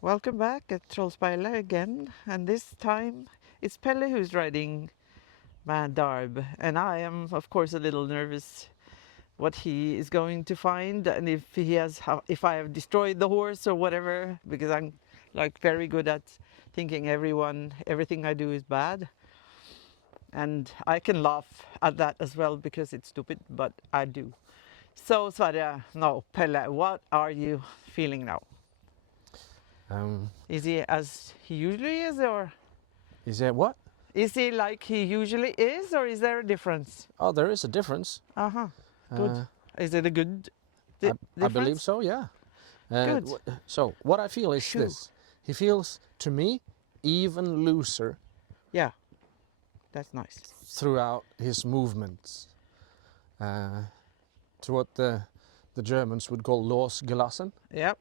Welcome back at Trollspejlet again, and this time it's Pelle who's riding Mandarb, and I am, of course, a little nervous what he is going to find and if I have destroyed the horse or whatever, because I'm like very good at thinking everything I do is bad, and I can laugh at that as well because it's stupid, but I do. So Sverre, no, Pelle, what are you feeling now? Um, Is he as he usually is, or is there what? is he like he usually is, or is there a difference? Oh, there is a difference. Uh-huh. Good. Uh, Is it a good I believe difference? so, yeah. Good. So what I feel is Shoo. this. He feels, to me, even looser Yeah, that's nice. throughout his movements. To what the Germans would call losgelassen, Yep.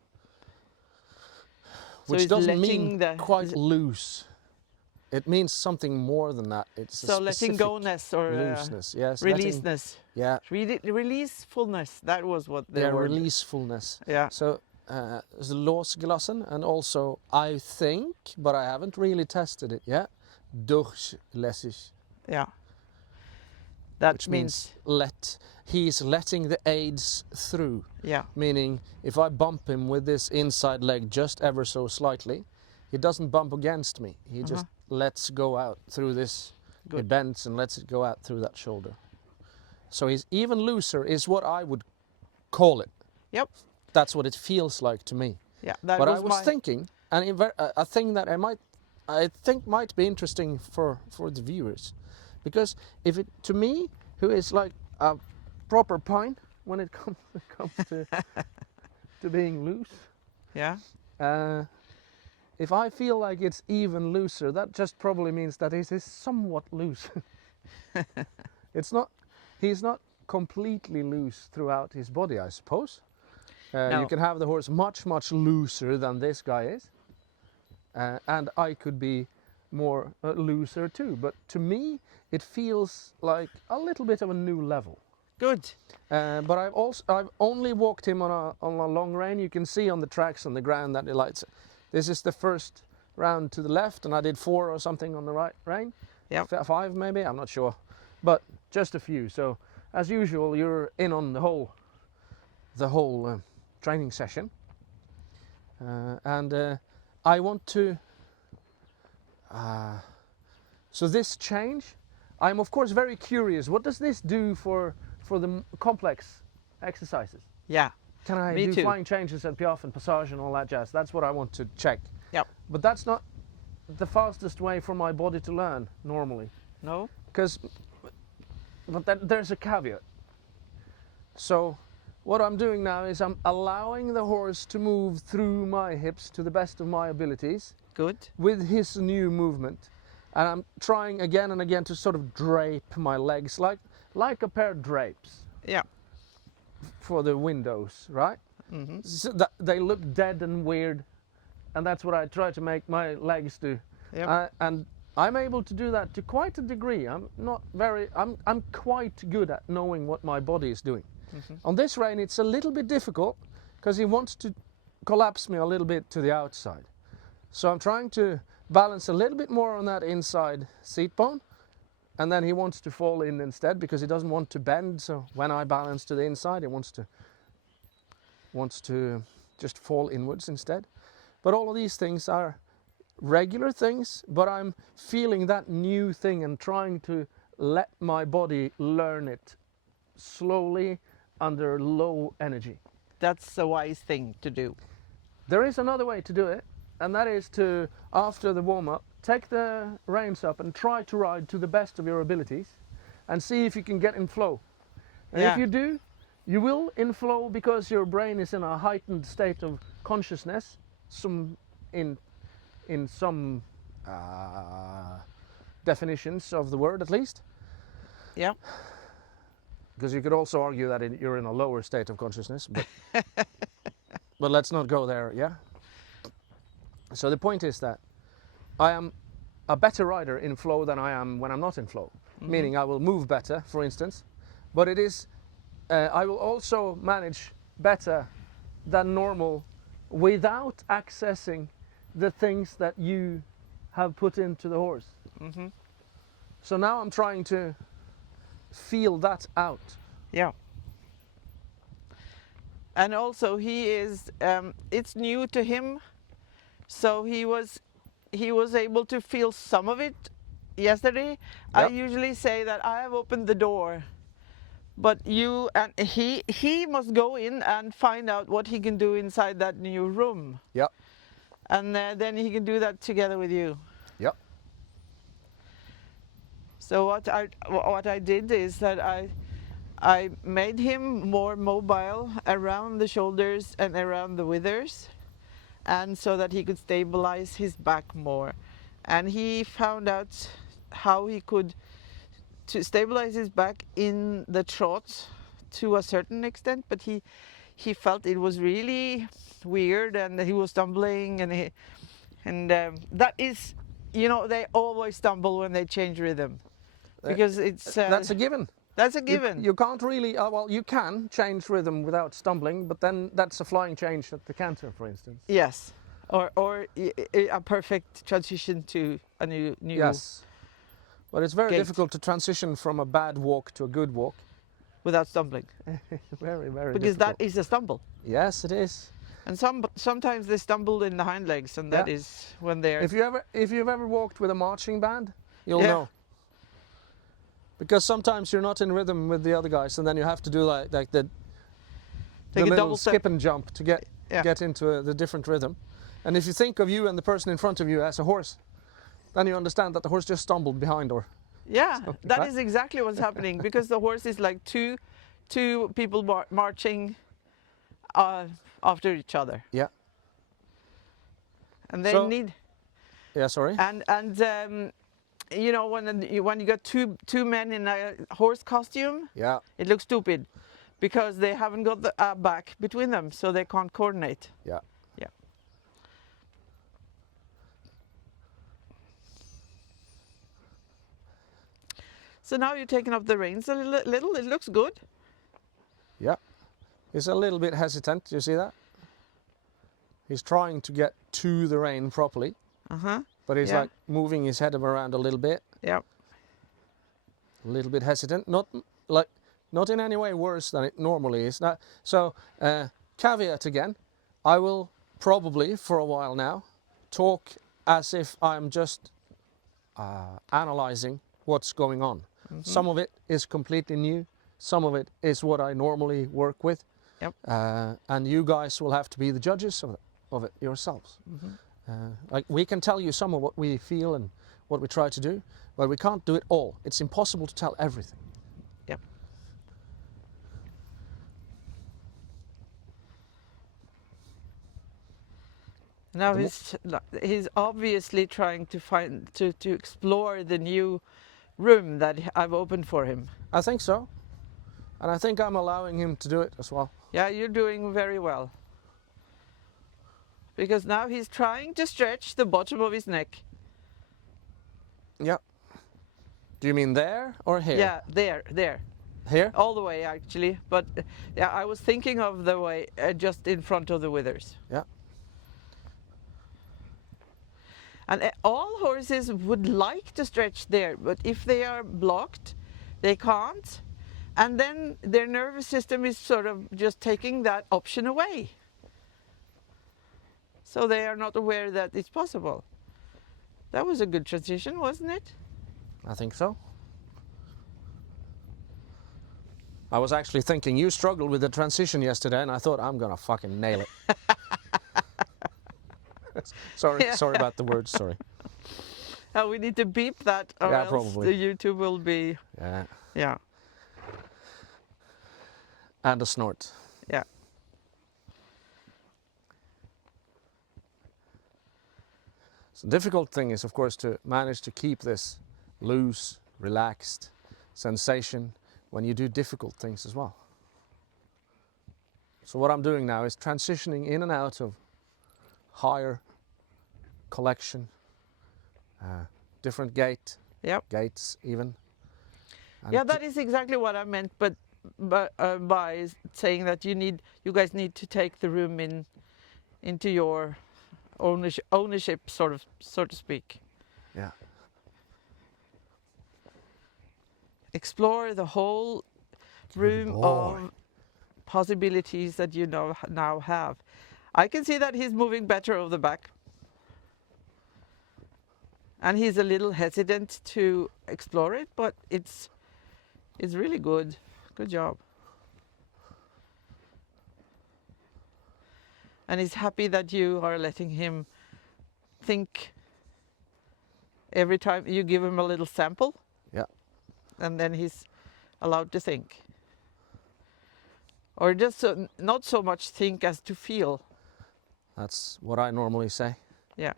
So which he's doesn't letting mean quite loose. It means something more than that. It's a so letting specific go-ness or looseness. Yes, releaseness. yeah, Releasefulness. That was what the yeah, word. releasefulness. Yeah. So the losgelassen, and also I think, but I haven't really tested it yet, durchlässig, Yeah. That which means he's letting the aids through. yeah. Meaning, if I bump him with this inside leg just ever so slightly, he doesn't bump against me. He just lets go out through this. He Good. bends and lets it go out through that shoulder. So he's even looser, is what I would call it. Yep. That's what it feels like to me. Yeah. That But was I was my thinking, and a thing that I think might be interesting for the viewers, because if it, to me, who is like a proper pine when it comes to being loose, yeah. if I feel like it's even looser, that just probably means that it is somewhat loose. It's not, he's not completely loose throughout his body, I suppose. No. You can have the horse much looser than this guy is, and I could be more looser too. But to me, it feels like a little bit of a new level. Good. But I've only walked him on a long rein. You can see on the tracks on the ground that it lights. This is the first round to the left, and I did 4 or something on the right rein. Yep. 5 maybe, I'm not sure, but just a few. So as usual, you're in on the whole training session, and I want to. So this change, I'm of course very curious. What does this do for the complex exercises? Yeah. Can I Me do too. flying changes and piaffe and passage and all that jazz? That's what I want to check. Yep. But that's not the fastest way for my body to learn normally. No. But there's a caveat. So what I'm doing now is I'm allowing the horse to move through my hips to the best of my abilities Good. with his new movement. And I'm trying again and again to sort of drape my legs like a pair of drapes Yeah. for the windows, right? Mm-hmm. So that they look dead and weird, and that's what I try to make my legs do. Yep. And I'm able to do that to quite a degree. I'm quite good at knowing what my body is doing. On this rein, it's a little bit difficult because he wants to collapse me a little bit to the outside. So I'm trying to balance a little bit more on that inside seat bone, and then he wants to fall in instead because he doesn't want to bend. So when I balance to the inside, he wants to just fall inwards instead. But all of these things are regular things, but I'm feeling that new thing and trying to let my body learn it slowly under low energy. That's a wise thing to do. There is another way to do it, and that is to, after the warm-up, take the reins up and try to ride to the best of your abilities and see if you can get in flow. And Yeah. if you do, you will in flow because your brain is in a heightened state of consciousness, in some definitions of the word at least. Yeah. Because you could also argue that you're in a lower state of consciousness, but but let's not go there, yeah? So the point is that I am a better rider in flow than I am when I'm not in flow. Meaning I will move better, for instance, but it is, I will also manage better than normal without accessing the things that you have put into the horse. Mhm. So now I'm trying to feel that out. Yeah. And also he is it's new to him, so he was able to feel some of it yesterday. I Yep. usually say that I have opened the door, but you and he must go in and find out what he can do inside that new room, Yep. and then he can do that together with you. Yep. So what I did is that I made him more mobile around the shoulders and around the withers, and so that he could stabilize his back more. And he found out how he could to stabilize his back in the trot to a certain extent, but he felt it was really weird and he was stumbling, and that is, you know, they always stumble when they change rhythm, because it's That's a given. that's a given. You can't really, well, you can change rhythm without stumbling, but then that's a flying change at the canter, for instance. Yes, or a perfect transition to a new. Yes. But it's very gait. difficult to transition from a bad walk to a good walk. Without stumbling, Very, very because difficult. that is a stumble. Yes, it is. And sometimes they stumble in the hind legs, and that Yeah. is when they are. If you've ever walked with a marching band, you'll Yeah. know. Because sometimes you're not in rhythm with the other guys, and then you have to do like the Take a little double step. skip and jump to get Yeah. into the different rhythm. And if you think of you and the person in front of you as a horse, then you understand that the horse just stumbled behind, or Yeah, that right? is exactly what's happening, because the horse is like two people marching after each other, yeah, and they So- need yeah. Sorry. and you know, when you got two men in a horse costume, Yeah, it looks stupid, because they haven't got the back between them, so they can't coordinate. yeah. Yeah. So now you're taking up the reins a little. It looks good. Yeah, he's a little bit hesitant. You see that? He's trying to get to the rein properly, but he's Yeah. like moving his head around a little bit, Yeah. a little bit hesitant. Not in any way worse than it normally is. Now, so caveat again, I will probably for a while now talk as if I'm just analyzing what's going on. Some of it is completely new. Some of it is what I normally work with. Yep. And you guys will have to be the judges of it yourselves. Like, we can tell you some of what we feel and what we try to do, but we can't do it all. It's impossible to tell everything. Yep. Now he's obviously trying to find to explore the new room that I've opened for him. I think so. And I think I'm allowing him to do it as well. Yeah, you're doing very well. Because now he's trying to stretch the bottom of his neck. Yeah. Do you mean there or here? Yeah, there. Here? All the way actually. But yeah, I was thinking of the way just in front of the withers. Yeah. And all horses would like to stretch there, but if they are blocked, they can't. And then their nervous system is sort of just taking that option away. So they are not aware that it's possible. That was a good transition, wasn't it? I think so. I was actually thinking you struggled with the transition yesterday, and I thought I'm gonna fucking nail it. Sorry about the words, sorry. We need to beep that, or Yeah, else probably. the YouTube will be, Yeah. yeah. And a snort. Yeah. So the difficult thing is, of course, to manage to keep this loose, relaxed sensation when you do difficult things as well. So what I'm doing now is transitioning in and out of higher collection, different gaits even. And Yeah, that is exactly what I meant, but by saying that you guys need to take the room into your ownership, sort of, so to speak. Yeah. Explore the whole room of possibilities that you now have. I can see that he's moving better over the back. And he's a little hesitant to explore it, but it's really good. Good job. And he's happy that you are letting him think every time you give him a little sample. Yeah. And then he's allowed to think. Or just not so much think as to feel. That's what I normally say. Yeah.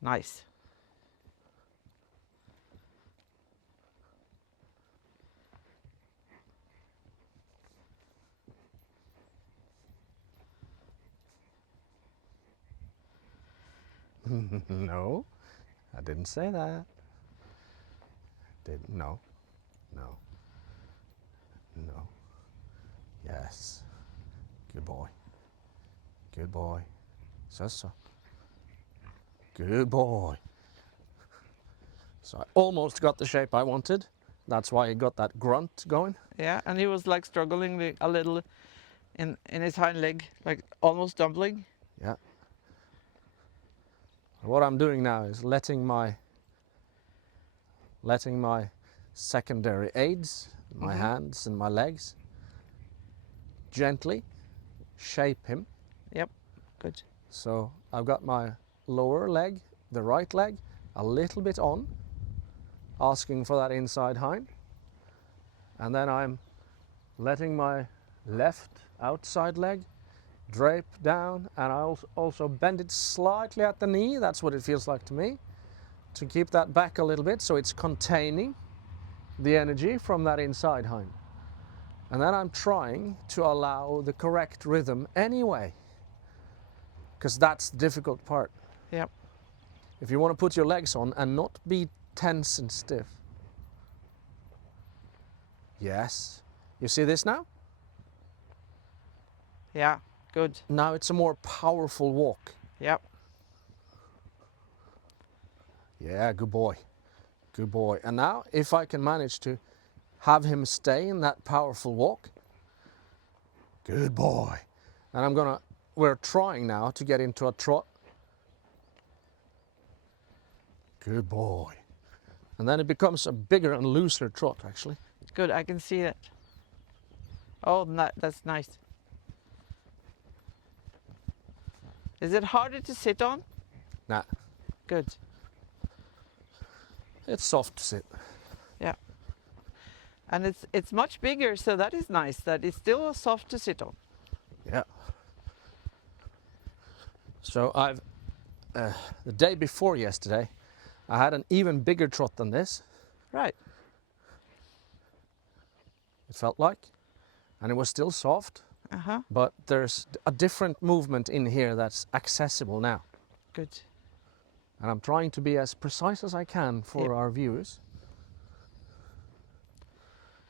Nice. No, I didn't say that. No, no, no. Yes. Good boy. Good boy. So. Good boy. So I almost got the shape I wanted. That's why he got that grunt going. Yeah, and he was like struggling a little in his hind leg, like almost dumpling. Yeah. What I'm doing now is letting my secondary aids, my hands and my legs, gently shape him. Yep, good. So I've got my lower leg, the right leg, a little bit on, asking for that inside hind. And then I'm letting my left outside leg drape down, and I also bend it slightly at the knee. That's what it feels like to me, to keep that back a little bit so it's containing the energy from that inside hind. And then I'm trying to allow the correct rhythm anyway, because that's the difficult part. Yep. If you want to put your legs on and not be tense and stiff. Yes. You see this now? Yeah, good. Now it's a more powerful walk. Yep. Yeah, good boy. Good boy. And now if I can manage to have him stay in that powerful walk. Good boy. And we're trying now to get into a trot. Good boy. And then it becomes a bigger and looser trot, actually. Good, I can see that. Oh, that's nice. Is it harder to sit on? Nah. Good. It's soft to sit. Yeah. And it's much bigger, so that is nice, that it's still soft to sit on. Yeah. So I've, the day before yesterday, I had an even bigger trot than this. Right. It felt like, and it was still soft, but there's a different movement in here that's accessible now. Good. And I'm trying to be as precise as I can for our viewers.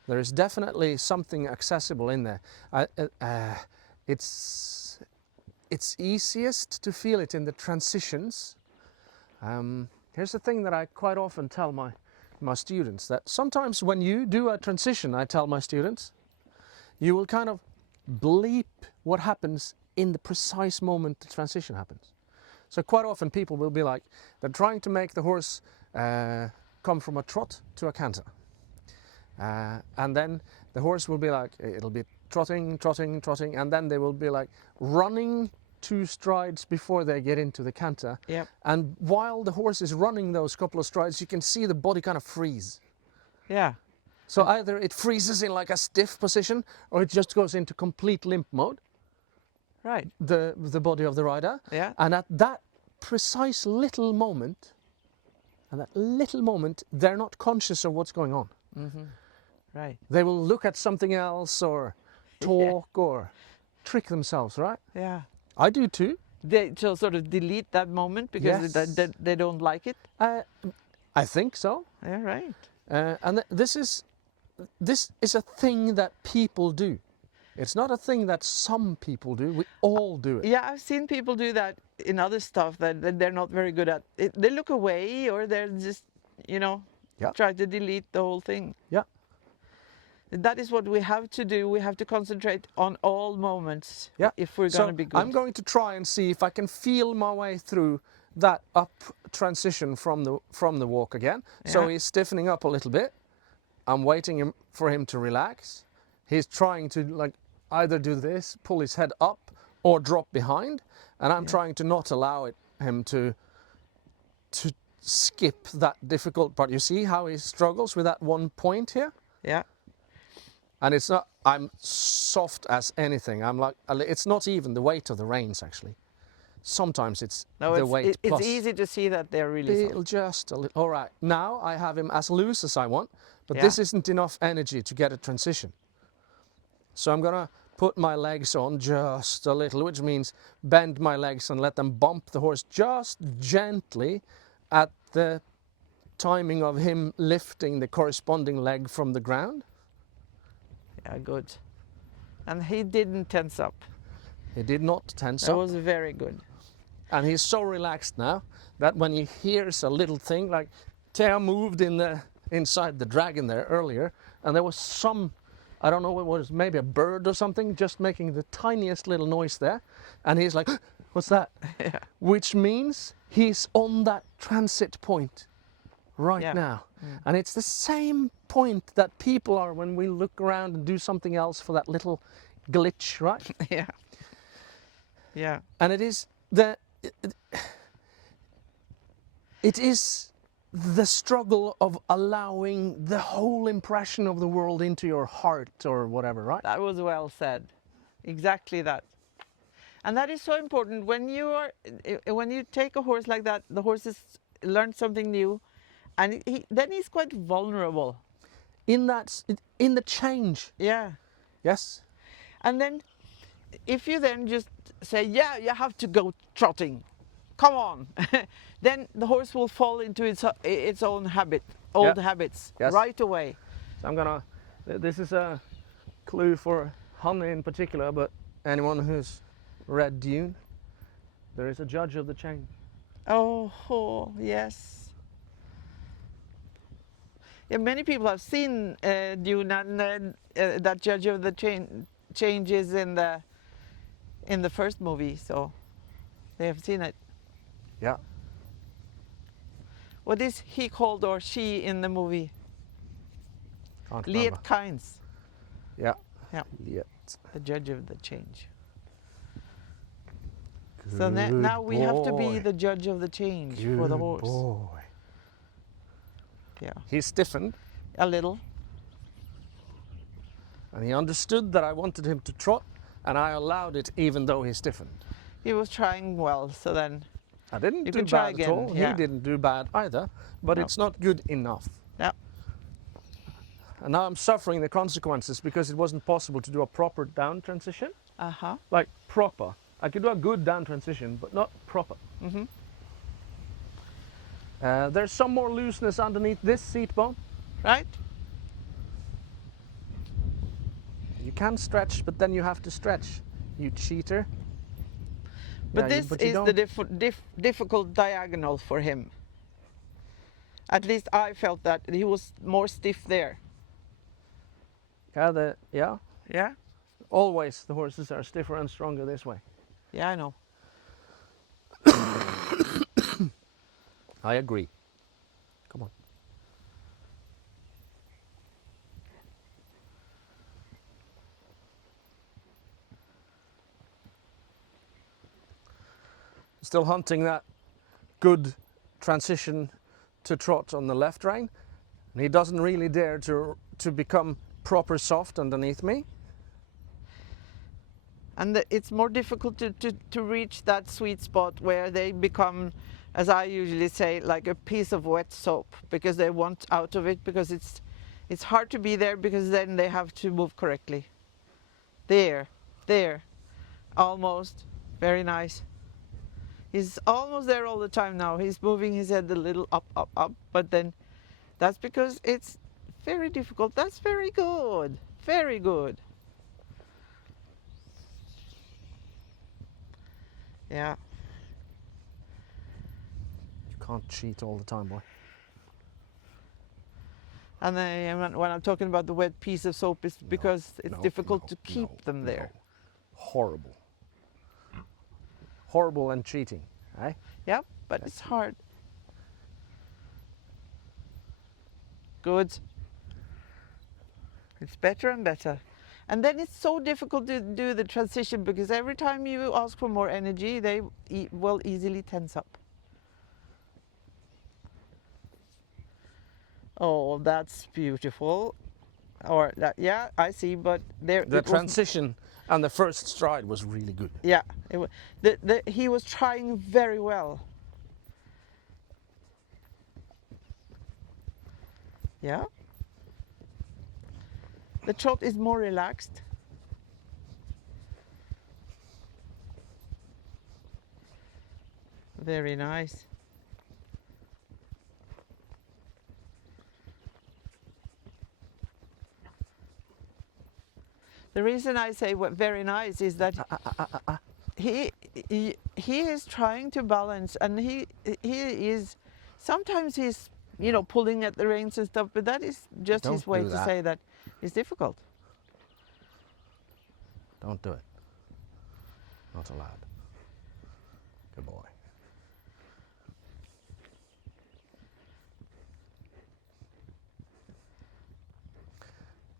There is definitely something accessible in there. It's easiest to feel it in the transitions. Here's the thing that I quite often tell my students, that sometimes when you do a transition, I tell my students, you will kind of bleep what happens in the precise moment the transition happens. So quite often people will be like, they're trying to make the horse come from a trot to a canter. And then the horse will be like, it'll be trotting, trotting, trotting, and then they will be like running 2 strides before they get into the canter. Yep. And while the horse is running those couple of strides, you can see the body kind of freeze. Yeah. So either it freezes in like a stiff position, or it just goes into complete limp mode. Right. The body of the rider. Yeah. And at that precise little moment, they're not conscious of what's going on. Mm-hmm. Right. They will look at something else or talk or trick themselves, right? Yeah. I do too. they to sort of delete that moment because Yes. they don't like it? I think so. Yeah, right. And this is a thing that people do. It's not a thing that some people do. We all do it. Yeah, I've seen people do that in other stuff that they're not very good at. They look away or they're just, Yeah. try to delete the whole thing. Yeah. That is what we have to do. We have to concentrate on all moments Yeah. if we're So going to be good. I'm going to try and see if I can feel my way through that up transition from the walk again. So Yeah. he's stiffening up a little bit. I'm waiting for him to relax. He's trying to like either do this, pull his head up, or drop behind, and I'm trying to not allow him to skip that difficult part. You see how he struggles with that one point here? Yeah. And it's not, I'm soft as anything. I'm like, it's not even the weight of the reins actually. Sometimes it's No, the weight plus. it's easy to see that they're really soft. Just a little. All right, now I have him as loose as I want, but Yeah. this isn't enough energy to get a transition. So I'm gonna put my legs on just a little, which means bend my legs and let them bump the horse just gently at the timing of him lifting the corresponding leg from the ground. Yeah, good. And he didn't tense up. He did not tense That up. was very good. And he's so relaxed now that when he hears a little thing, like Thea moved inside the dragon there earlier, and there was some, I don't know what it was, maybe a bird or something, just making the tiniest little noise there. And he's like, what's that? Yeah. Which means he's on that transit point right now. And it's the same point that people are when we look around and do something else for that little glitch, right? Yeah. Yeah. And it is the struggle of allowing the whole impression of the world into your heart or whatever, right? That was well said. Exactly that. And that is so important when when you take a horse like that, the horse has learned something new, and then he's quite vulnerable. In the change. Yeah. Yes. And then if you then just say, yeah, you have to go trotting, come on, then the horse will fall into its own old habits Yes. right away. So this is a clue for Hanne in particular, but anyone who's read Dune, there is a judge of the change. Oh, yes. Yeah, many people have seen Dune, and that judge of the changes in the first movie, so they have seen it. Yeah. What is he called or she in the movie? Can't remember. Liet Kynes, Yeah. Yeah. Liet. the judge of the change. So now we have to be the judge of the change for the horse. Boy. Yeah, He stiffened, a little. and he understood that I wanted him to trot, and I allowed it even though he stiffened. He was trying well, so then I didn't You do can try bad at all. again, yeah. He didn't do bad either, but No. it's not good enough. Yeah. And now I'm suffering the consequences because it wasn't possible to do a proper down transition. Like proper. I could do a good down transition, but not proper. Mm-hmm. There's some more looseness underneath this seat bone. Right? You can stretch, but then you have to stretch, you cheater. But Yeah, this you is don't- the difficult diagonal for him. At least I felt that he was more stiff there. Yeah. Yeah? Always the horses are stiffer and stronger this way. Yeah, I know. I agree. Come on. Still hunting that good transition to trot on the left rein. And he doesn't really dare to become proper soft underneath me. And it's more difficult to reach that sweet spot where they become, as I usually say, like a piece of wet soap, because they want out of it, because it's hard to be there, because then they have to move correctly. There, almost, very nice. He's almost there all the time now. He's moving his head a little up, up, up, but then that's because it's very difficult. That's very good. Very good. Yeah. You can't cheat all the time, boy. And then when I'm talking about the wet piece of soap, it's because it's difficult to keep them there. Horrible. Horrible and cheating, eh? Yeah, but it's hard. Good. It's better and better. And then it's so difficult to do the transition because every time you ask for more energy, they will easily tense up. Oh, that's beautiful. Or that, yeah, I see, but there The transition and the first stride was really good. Yeah, he was trying very well. Yeah. The trot is more relaxed. Very nice. The reason I say very nice is that he is trying to balance, and he is sometimes he's pulling at the reins and stuff, but that is just his way to say that it's difficult. Don't do it. Not allowed. Good boy.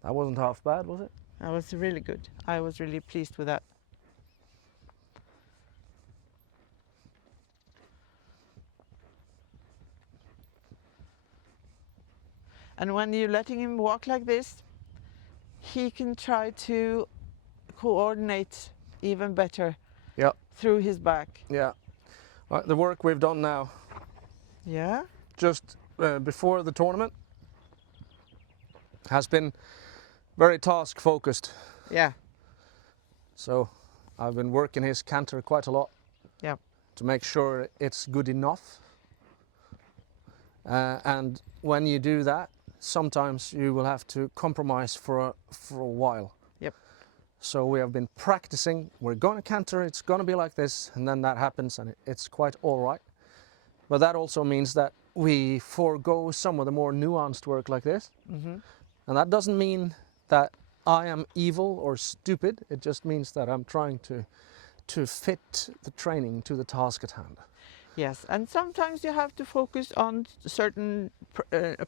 That wasn't half bad, was it? That was really good. I was really pleased with that. And when you're letting him walk like this, he can try to coordinate even better through his back. Yeah. Right, the work we've done now, Yeah. just before the tournament, has been very task focused. Yeah. So I've been working his canter quite a lot. Yeah. To make sure it's good enough. And when you do that, sometimes you will have to compromise for a while. Yep. So we have been practicing. We're going to canter. It's going to be like this, and then that happens, and it's quite all right. But that also means that we forego some of the more nuanced work like this. Mm-hmm. And that doesn't mean that I am evil or stupid. It just means that I'm trying to fit the training to the task at hand. Yes, and sometimes you have to focus on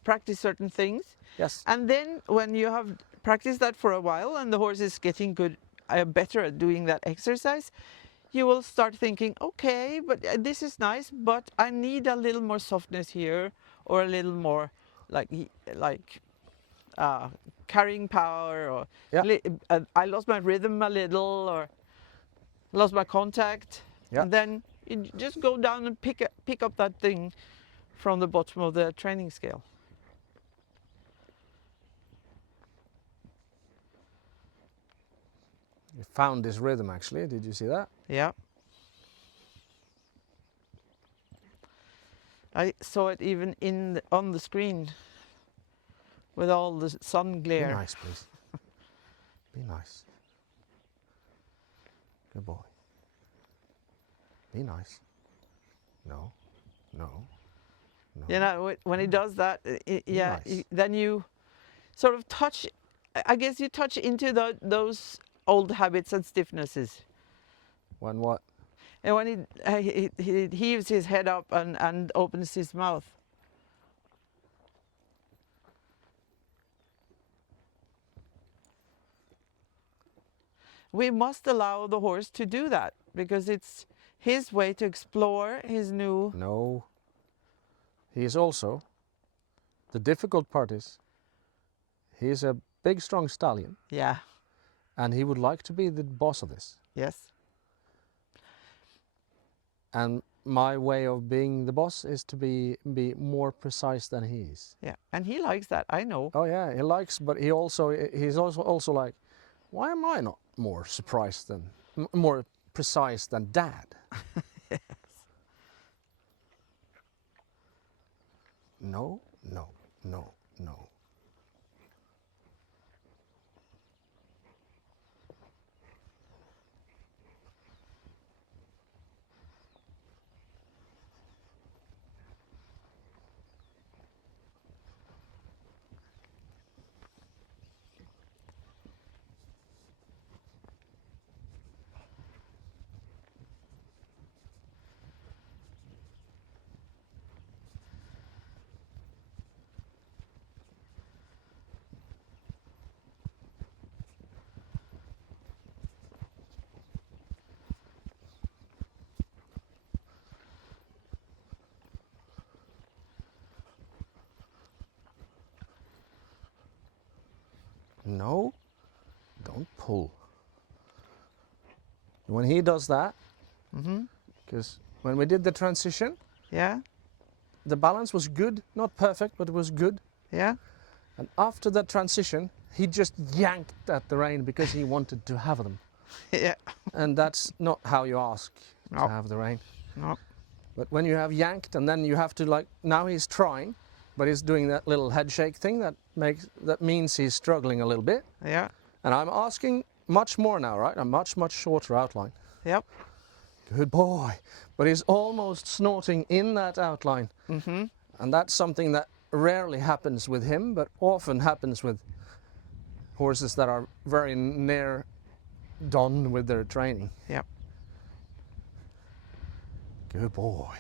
practice certain things. Yes. And then when you have practiced that for a while and the horse is getting better at doing that exercise, you will start thinking, okay, but this is nice, but I need a little more softness here, or a little more like carrying power, or I lost my rhythm a little, or lost my contact. Yeah. And then you just go down and pick up that thing from the bottom of the training scale. You found this rhythm actually, did you see that? Yeah. I saw it even on the screen with all the sun glare. Be nice, please. Be nice. Good boy. Be nice. No. No. No. You know, when he does that, Nice. then you sort of touch, I guess you touch into those old habits and stiffnesses. When what? And when he heaves his head up and opens his mouth. We must allow the horse to do that because it's his way to explore his new... No. He is also, the difficult part is, he is a big strong stallion. Yeah. And he would like to be the boss of this. Yes. And my way of being the boss is to be more precise than he is. Yeah, and he likes that, I know. Oh yeah, he likes, but he's also like, why am I not more surprised than, more precise than Dad? Yes. no, no, no, no. No, don't pull. When he does that, because when we did the transition, Yeah, the balance was good, not perfect, but it was good. yeah, And after that transition, he just yanked at the rein because he wanted to have them. yeah. And that's not how you ask No. to have the rein. No. But when you have yanked and then you have to, like, now he's trying, but he's doing that little head shake thing that means he's struggling a little bit. Yeah, And I'm asking much more now, right? A much shorter outline. yep. Good boy. But he's almost snorting in that outline. Mm-hmm. And that's something that rarely happens with him, but often happens with horses that are very near done with their training. Yep. Good boy.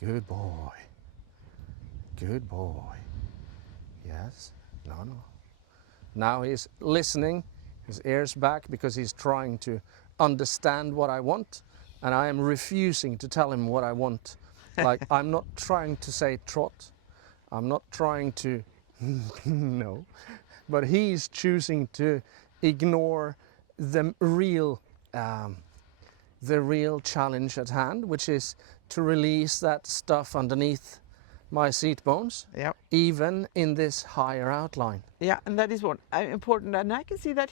Good boy. Good boy. Yes. No. Now he's listening, his ears back, because he's trying to understand what I want, and I am refusing to tell him what I want. Like, I'm not trying to say trot. I'm not trying to no. But he's choosing to ignore the real challenge at hand, which is to release that stuff underneath my seat bones, Yep. even in this higher outline. Yeah, and that is what important. And I can see that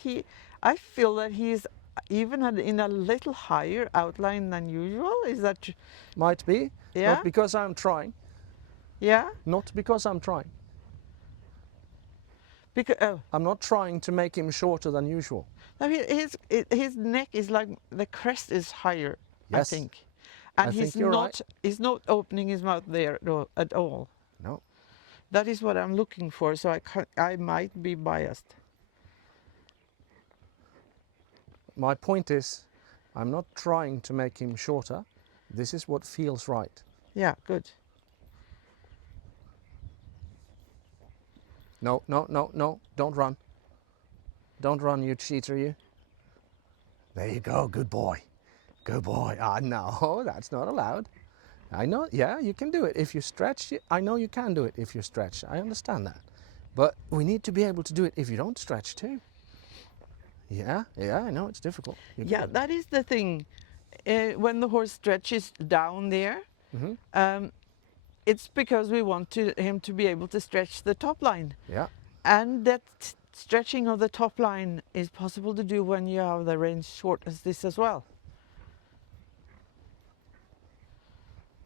I feel that he's even in a little higher outline than usual. Is that? Might be, Yeah. not because I'm trying, Yeah. not because I'm trying. Because I'm not trying to make him shorter than usual. no, his neck is like the crest is higher. Yes. I think, and I he's think you're not. right. He's not opening his mouth there at all. No. That is what I'm looking for. So I might be biased. My point is, I'm not trying to make him shorter. This is what feels right. Yeah. Good. No, don't run. Don't run, you cheater, you. There you go, good boy. Good boy. Ah, no, that's not allowed. I know, yeah, you can do it. If you stretch, I know you can do it if you stretch. I understand that. But we need to be able to do it if you don't stretch too. Yeah, I know it's difficult. Yeah, that is the thing. When the horse stretches down there, it's because we want him to be able to stretch the top line. Yeah. And that stretching of the top line is possible to do when you have the range short as this as well.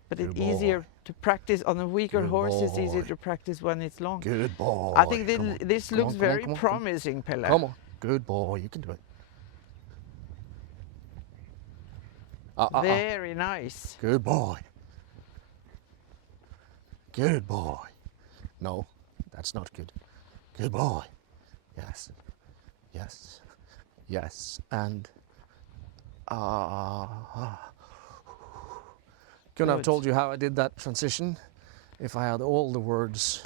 But Good it's boy. easier to practice on a weaker Good horse. It's easier boy. to practice when it's long. Good boy. I think Come on. this Come looks on, very come on. promising, Pelle. Come on. Good boy, you can do it. Very nice. Good boy. Good boy. No, that's not good. Good boy. Yes. Yes. Yes. And couldn't have Good. told you how I did that transition if I had all the words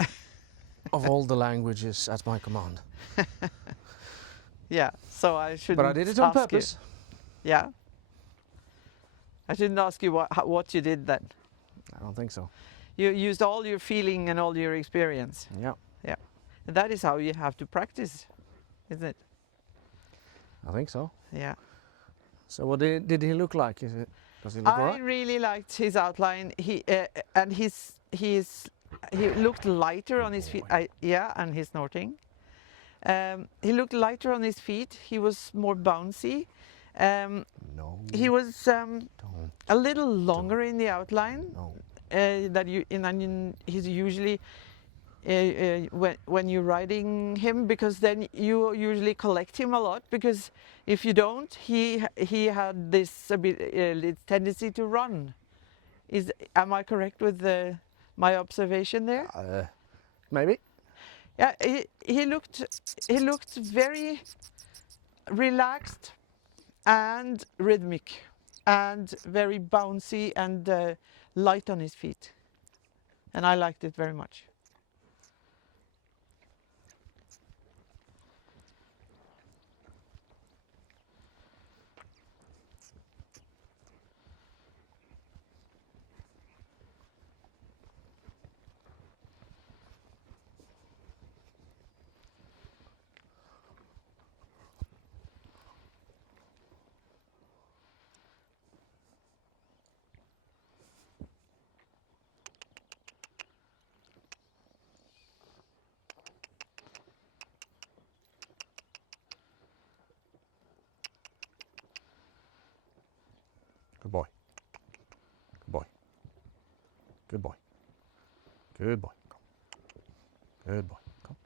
of all the languages at my command. Yeah, so I shouldn't But I did it on ask you. purpose. Yeah. I shouldn't ask you what you did then. I don't think so. You used all your feeling and all your experience. Yeah, Yeah. And that is how you have to practice, isn't it? I think so. Yeah. So what did he look like? Does he look I alright? really liked his outline. He looked lighter on his feet. And his snorting. He looked lighter on his feet. He was more bouncy. No. He was Don't. a little longer in the outline. No. that you he's usually when you're riding him, because then you usually collect him a lot, because if you don't, he had this tendency to run. Am I correct with my observation there? Maybe. Yeah, he looked very relaxed and rhythmic and very bouncy and light on his feet, and I liked it very much. Good boy. Good boy. Good boy. Good boy. Come. Good boy. Come.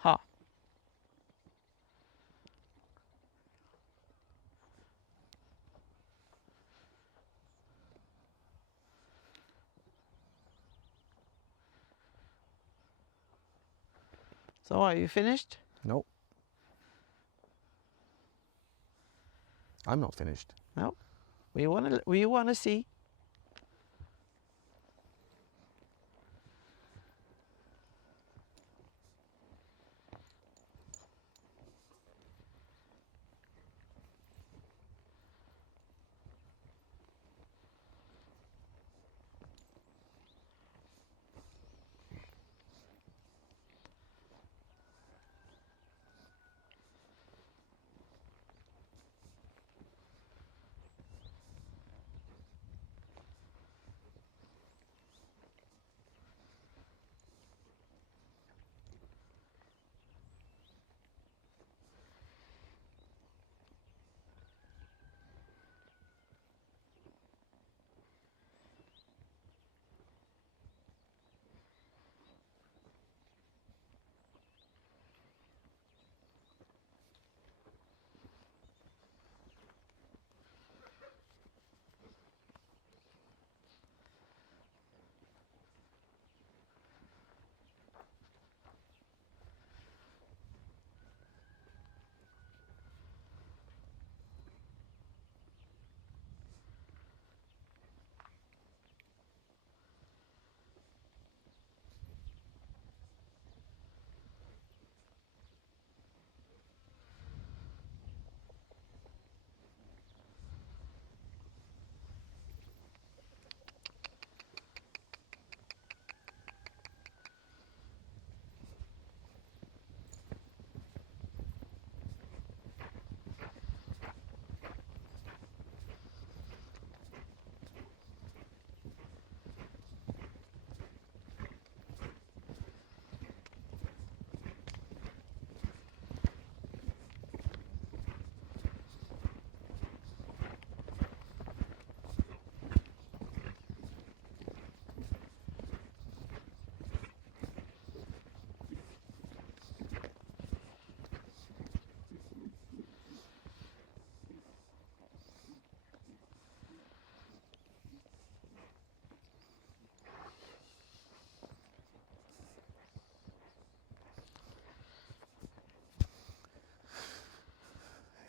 Ha. So are you finished? No. I'm not finished. No. We wanna see.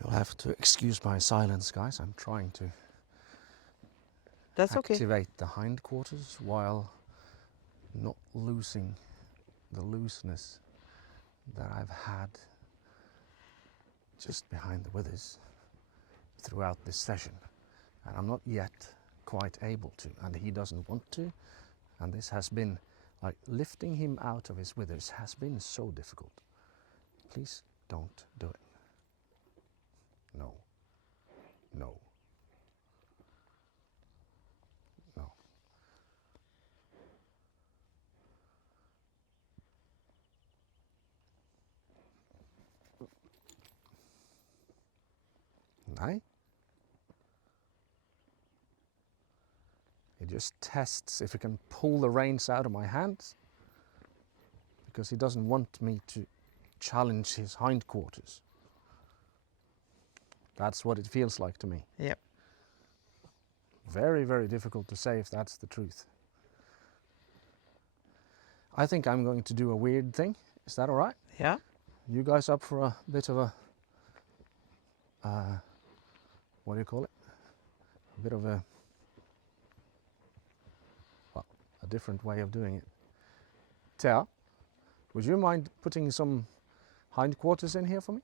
You'll have to excuse my silence, guys. I'm trying to That's okay. activate the hindquarters while not losing the looseness that I've had just behind the withers throughout this session. And I'm not yet quite able to, and he doesn't want to. And this has been, like, lifting him out of his withers has been so difficult. Please don't do it. No. No. No. Nej. He just tests if he can pull the reins out of my hands, because he doesn't want me to challenge his hindquarters. That's what it feels like to me. Yep. Very, very difficult to say if that's the truth. I think I'm going to do a weird thing. Is that all right? Yeah. You guys up for a bit of a, what do you call it? A bit of a, well, a different way of doing it. Thea, would you mind putting some hindquarters in here for me?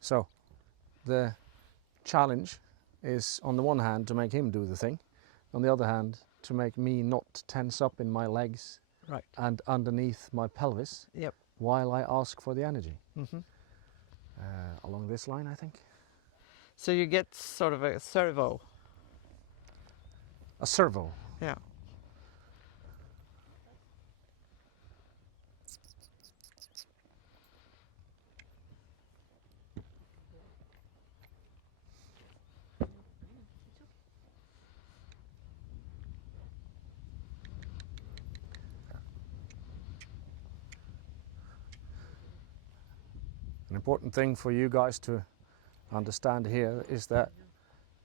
So, the challenge is, on the one hand, to make him do the thing, on the other hand, to make me not tense up in my legs Right. and underneath my pelvis. Yep. While I ask for the energy. Mm-hmm. Along this line, I think. So you get sort of a servo. A servo. Yeah. An important thing for you guys to understand here is that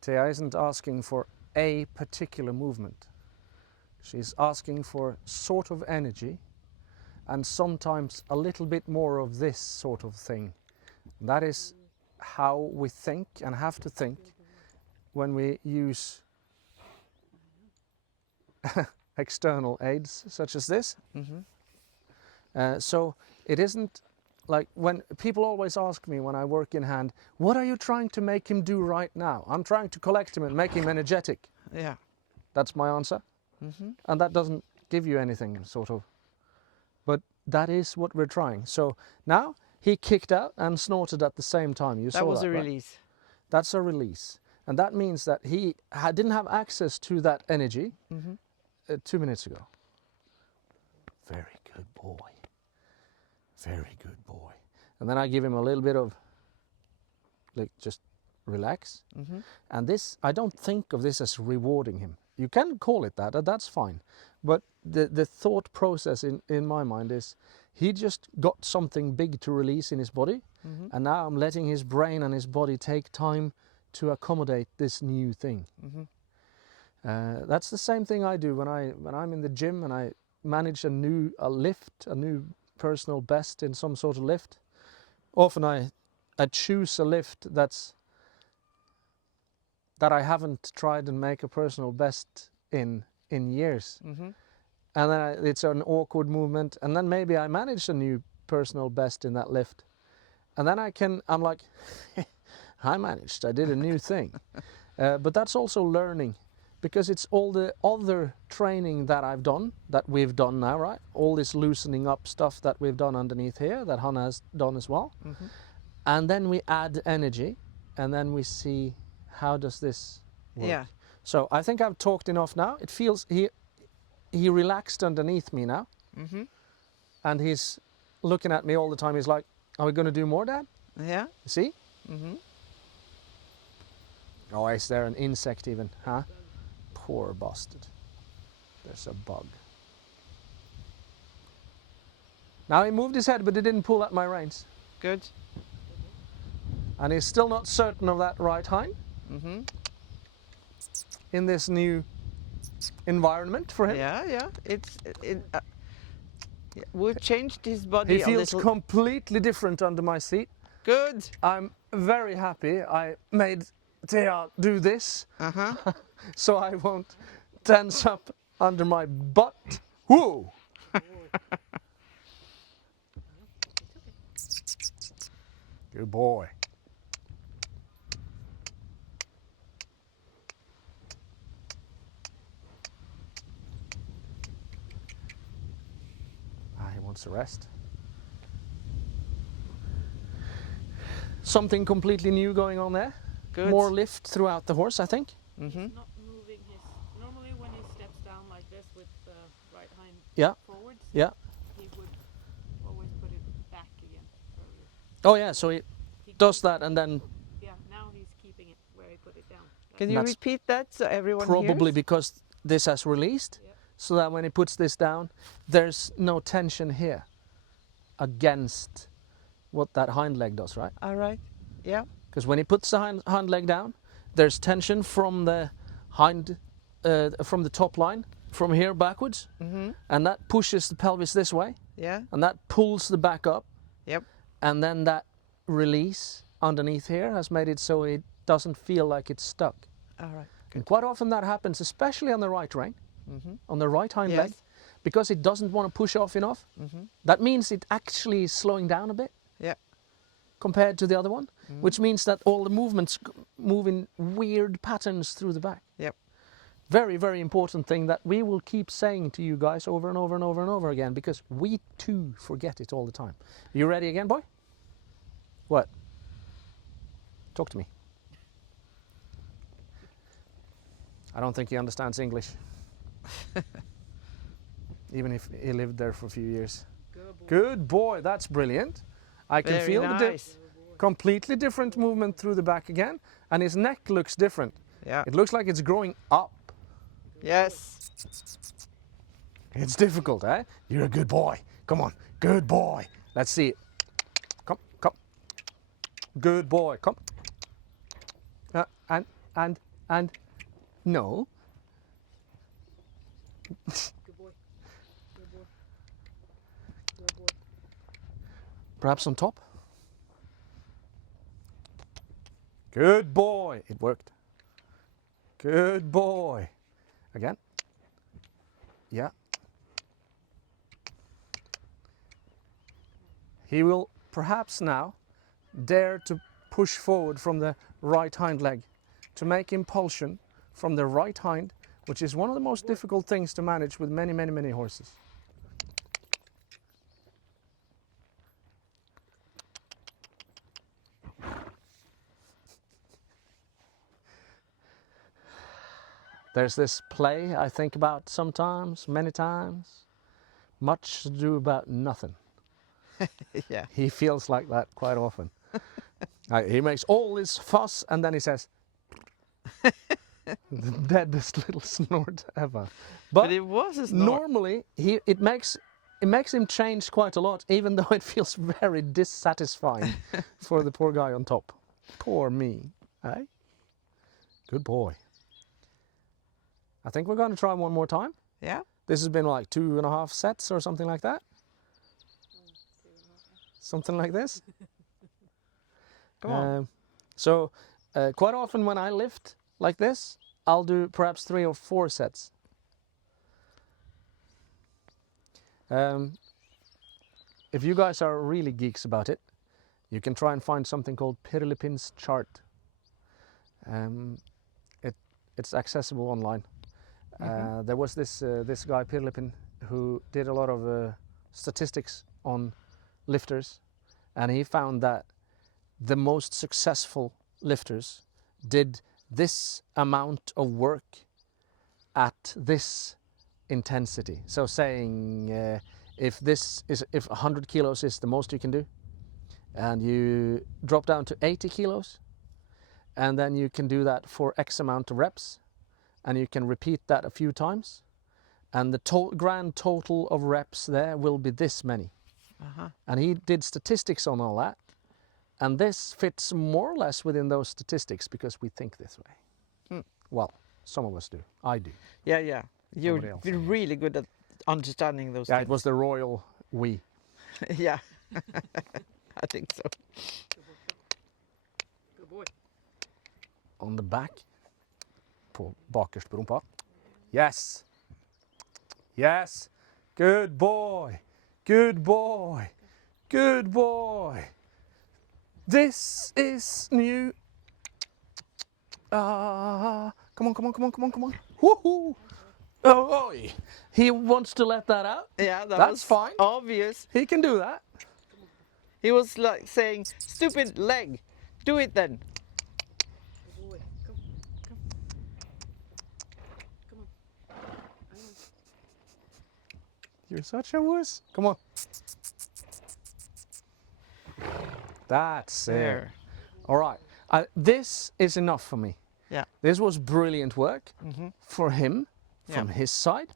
Thea isn't asking for a particular movement. She's asking for sort of energy and sometimes a little bit more of this sort of thing. That is how we think and have to think when we use external aids such as this. Mm-hmm. So it isn't like when people always ask me when I work in hand, what are you trying to make him do right now? I'm trying to collect him and make him energetic. Yeah. That's my answer. Mm-hmm. And that doesn't give you anything, sort of. But that is what we're trying. So now he kicked out and snorted at the same time. You saw that, That was a right? release. That's a release. And that means that he didn't have access to that energy 2 minutes ago. Very good boy. Very good boy. And then I give him a little bit of, like, just relax. Mm-hmm. And this, I don't think of this as rewarding him. You can call it that, that's fine. But the thought process in my mind is, he just got something big to release in his body. Mm-hmm. And now I'm letting his brain and his body take time to accommodate this new thing. Mm-hmm. That's the same thing I do when I'm in the gym and I manage a new personal best in some sort of lift. Often I choose a lift that I haven't tried and make a personal best in years. Mm-hmm. And then it's an awkward movement, and then maybe I manage a new personal best in that lift. And then I'm like, I did a new thing. But that's also learning, because it's all the other training that we've done now, right? All this loosening up stuff that we've done underneath here, that Hanne has done as well. Mm-hmm. And then we add energy, and then we see, how does this work? Yeah. So I think I've talked enough now. It feels, he relaxed underneath me now. Mm-hmm. And he's looking at me all the time. He's like, are we going to do more, Dad? Yeah. See? Mm-hmm. Oh, is there an insect even? Huh? Poor bastard. There's a bug. Now he moved his head, but he didn't pull at my reins. Good. And he's still not certain of that right hind. Mm-hmm. In this new environment for him. Yeah. We've changed his body He a feels little. completely different under my seat. Good. I'm very happy I made Thea do this, Uh-huh. so I won't tense up under my butt. Whoa! Good boy. He wants to rest. Something completely new going on there. Good. More lift throughout the horse, I think. Mm-hmm. Not moving his. Normally, when he steps down like this with the right hind Yeah. forwards, Yeah. he Oh yeah, so he does that and then Yeah, now he's keeping it where he put it down. Can you That's repeat that so everyone probably hears? because this has released, Yep. so that when he puts this down, there's no tension here against what that hind leg does, right? All right. Yeah. Because when he puts the hind leg down, there's tension from the from the top line, from here backwards, and that pushes the pelvis this way, Yeah. and that pulls the back up, Yep. and then that release underneath here has made it so it doesn't feel like it's stuck. All right. And quite often that happens, especially on the right rein, on the right hind leg, Yes. because it doesn't want to push off enough. That means it actually is slowing down a bit Yeah. compared to the other one, which means that all the movements move in weird patterns through the back. Yep. Very, very important thing that we will keep saying to you guys over and over and over and over again, because we too forget it all the time. You ready again, boy? What? Talk to me. I don't think he understands English. Even if he lived there for a few years. Good boy. Good boy, that's brilliant. I can Very feel the nice. completely different movement through the back again, and his neck looks different. Yeah. It looks like it's growing up. Yes. It's difficult, eh? You're a good boy. Come on, good boy. Let's see it. Come, come. Good boy, come. And, no. Good boy. Good boy. Good boy. Perhaps on top. Good boy. It worked. Good boy. Again. Yeah. He will perhaps now dare to push forward from the right hind leg to make impulsion from the right hind, which is one of the most difficult things to manage with many, many, many horses. There's this play I think about sometimes, many times. Much to do about nothing. Yeah. He feels like that quite often. He makes all this fuss and then he says, the deadest little snort ever. But it was a snort. Normally, it makes him change quite a lot, even though it feels very dissatisfying for the poor guy on top. Poor me, eh? Good boy. I think we're going to try one more time. Yeah. This has been like 2.5 sets or something like that. Something like this. Come on. So quite often when I lift like this, I'll do perhaps 3 or 4 sets. If you guys are really geeks about it, you can try and find something called Pirlipin's chart. It's accessible online. There was this guy Pirlipin who did a lot of statistics on lifters, and he found that the most successful lifters did this amount of work at this intensity. So saying if 100 kilos is the most you can do, and you drop down to 80 kilos, and then you can do that for X amount of reps, and you can repeat that a few times, and the grand total of reps there will be this many. And he did statistics on all that, and this fits more or less within those statistics because we think this way. Well, some of us do. I do. Yeah, yeah. You're Nobody else. really good at understanding those Yeah, things. it was the royal we. Yeah. I think so. Good boy. On the back. På bakerst på rumpa. Yes. Yes. Good boy. Good boy. Good boy. This is new. Come on, come on, come on, come on, come on. Woohoo! Oh, he wants to let that out. Yeah, That's was fine. obvious. He can do that. He was like saying, "Stupid leg, do it then." Good boy. Come. Come on. I know. You're such a wuss. Come on. That's it. There. All right. This is enough for me. Yeah. This was brilliant work for him Yeah. from his side.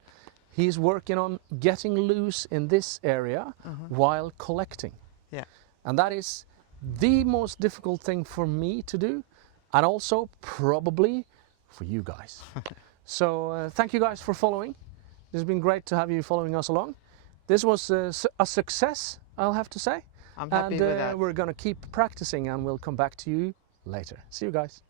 He's working on getting loose in this area while collecting. Yeah. And that is the most difficult thing for me to do, and also probably for you guys. So thank you guys for following. It's been great to have you following us along. This was a success, I'll have to say. I'm happy with that. We're going to keep practicing, and we'll come back to you later. See you guys.